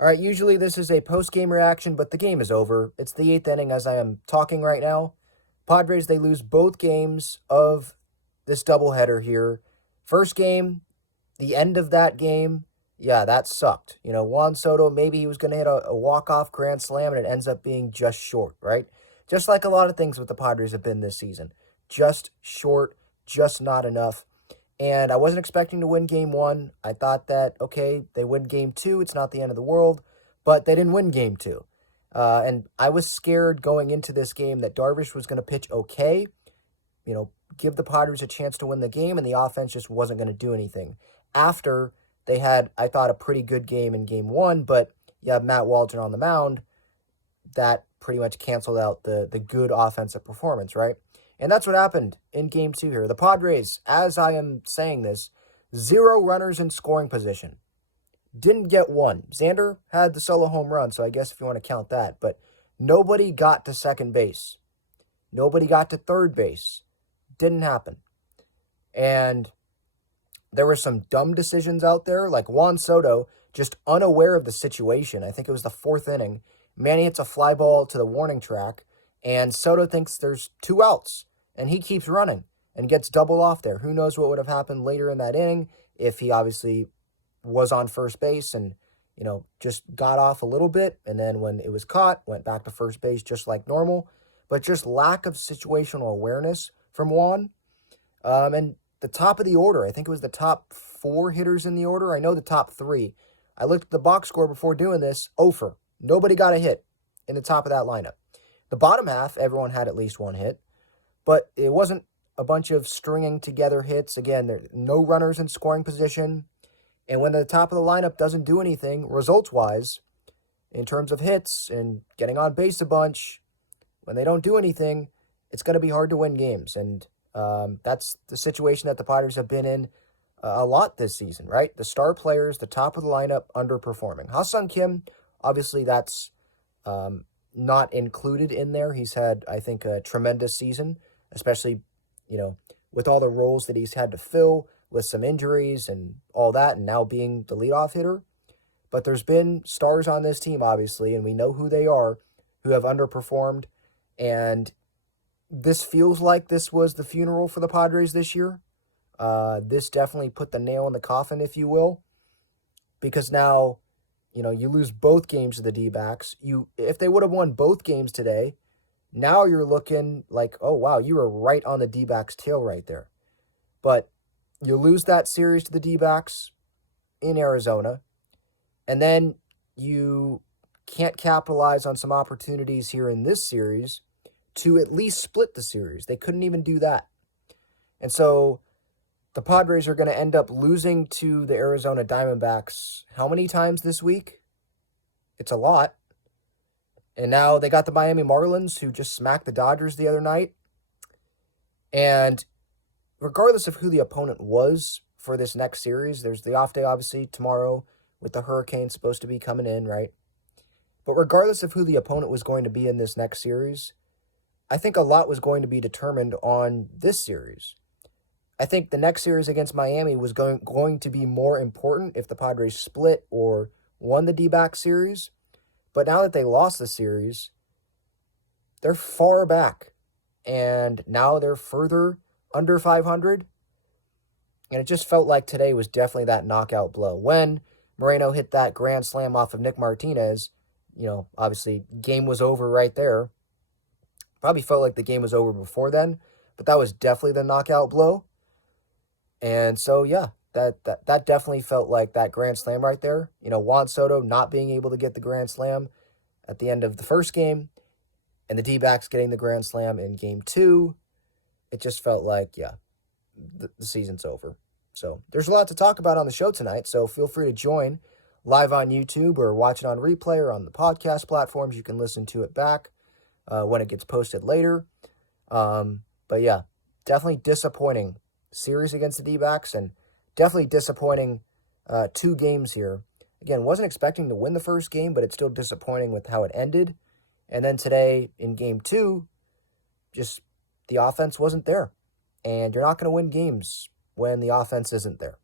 All right, usually this is a post-game reaction, but the game is over. It's the 8th inning as I am talking right now. Padres, they lose both games of this doubleheader here. First game, the end of that game, yeah, that sucked. Juan Soto, maybe he was going to hit a walk-off grand slam, and it ends up being just short, right? Just like a lot of things with the Padres have been this season. Just short, just not enough. And I wasn't expecting to win game one. I thought that, okay, they win game two. It's not the end of the world. But they didn't win game two. And I was scared going into this game that Darvish was going to pitch okay, give the Padres a chance to win the game, and the offense just wasn't going to do anything. After they had, I thought, a pretty good game in game one, but you have Matt Waldron on the mound, that pretty much canceled out the good offensive performance, right? And that's what happened in game two here. The Padres, as I am saying this, 0 runners in scoring position. Didn't get one. Xander had the solo home run, so I guess if you want to count that. But nobody got to second base. Nobody got to third base. Didn't happen. And there were some dumb decisions out there, like Juan Soto, just unaware of the situation. I think it was the 4th inning. Manny hits a fly ball to the warning track, and Soto thinks there's 2 outs, and he keeps running and gets doubled off there. Who knows what would have happened later in that inning if he obviously was on first base and, just got off a little bit, and then when it was caught, went back to first base just like normal. But just lack of situational awareness from Juan. And the top of the order, I think it was the top 4 hitters in the order. I know the top 3. I looked at the box score before doing this. 0 for. Nobody got a hit in the top of that lineup. The bottom half, everyone had at least 1 hit. But it wasn't a bunch of stringing together hits. Again, there are no runners in scoring position. And when the top of the lineup doesn't do anything, results-wise, in terms of hits and getting on base a bunch, when they don't do anything, it's going to be hard to win games. And that's the situation that the Padres have been in a lot this season, right? The star players, the top of the lineup, underperforming. Ha-Seong Kim, obviously that's not included in there. He's had, I think, a tremendous season, especially, with all the roles that he's had to fill with some injuries and all that, and now being the leadoff hitter. But there's been stars on this team, obviously, and we know who they are, who have underperformed. And this feels like this was the funeral for the Padres this year. This definitely put the nail in the coffin, if you will, because now, you lose both games to the D-backs. If they would have won both games today, now you're looking like, oh, wow, you were right on the D-backs' tail right there. But you lose that series to the D-backs in Arizona, and then you can't capitalize on some opportunities here in this series to at least split the series. They couldn't even do that. And so the Padres are going to end up losing to the Arizona Diamondbacks how many times this week? It's a lot. And now they got the Miami Marlins, who just smacked the Dodgers the other night. And regardless of who the opponent was for this next series, there's the off day, obviously, tomorrow with the Hurricanes supposed to be coming in, right? But regardless of who the opponent was going to be in this next series, I think a lot was going to be determined on this series. I think the next series against Miami was going to be more important if the Padres split or won the D-back series. But now that they lost the series, they're far back. And now they're further under 500. And it just felt like today was definitely that knockout blow. When Moreno hit that grand slam off of Nick Martinez, obviously game was over right there. Probably felt like the game was over before then, but that was definitely the knockout blow. And so, yeah, that definitely felt like that grand slam right there. Juan Soto not being able to get the grand slam at the end of the first game, and the D-backs getting the grand slam in game 2. It just felt like, yeah, the season's over. So there's a lot to talk about on the show tonight, so feel free to join live on YouTube or watch it on replay or on the podcast platforms. You can listen to it back when it gets posted later. But yeah, definitely disappointing series against the D-backs, and definitely disappointing 2 games here. Again, wasn't expecting to win the first game, but it's still disappointing with how it ended. And then today in game 2, just the offense wasn't there. And you're not going to win games when the offense isn't there.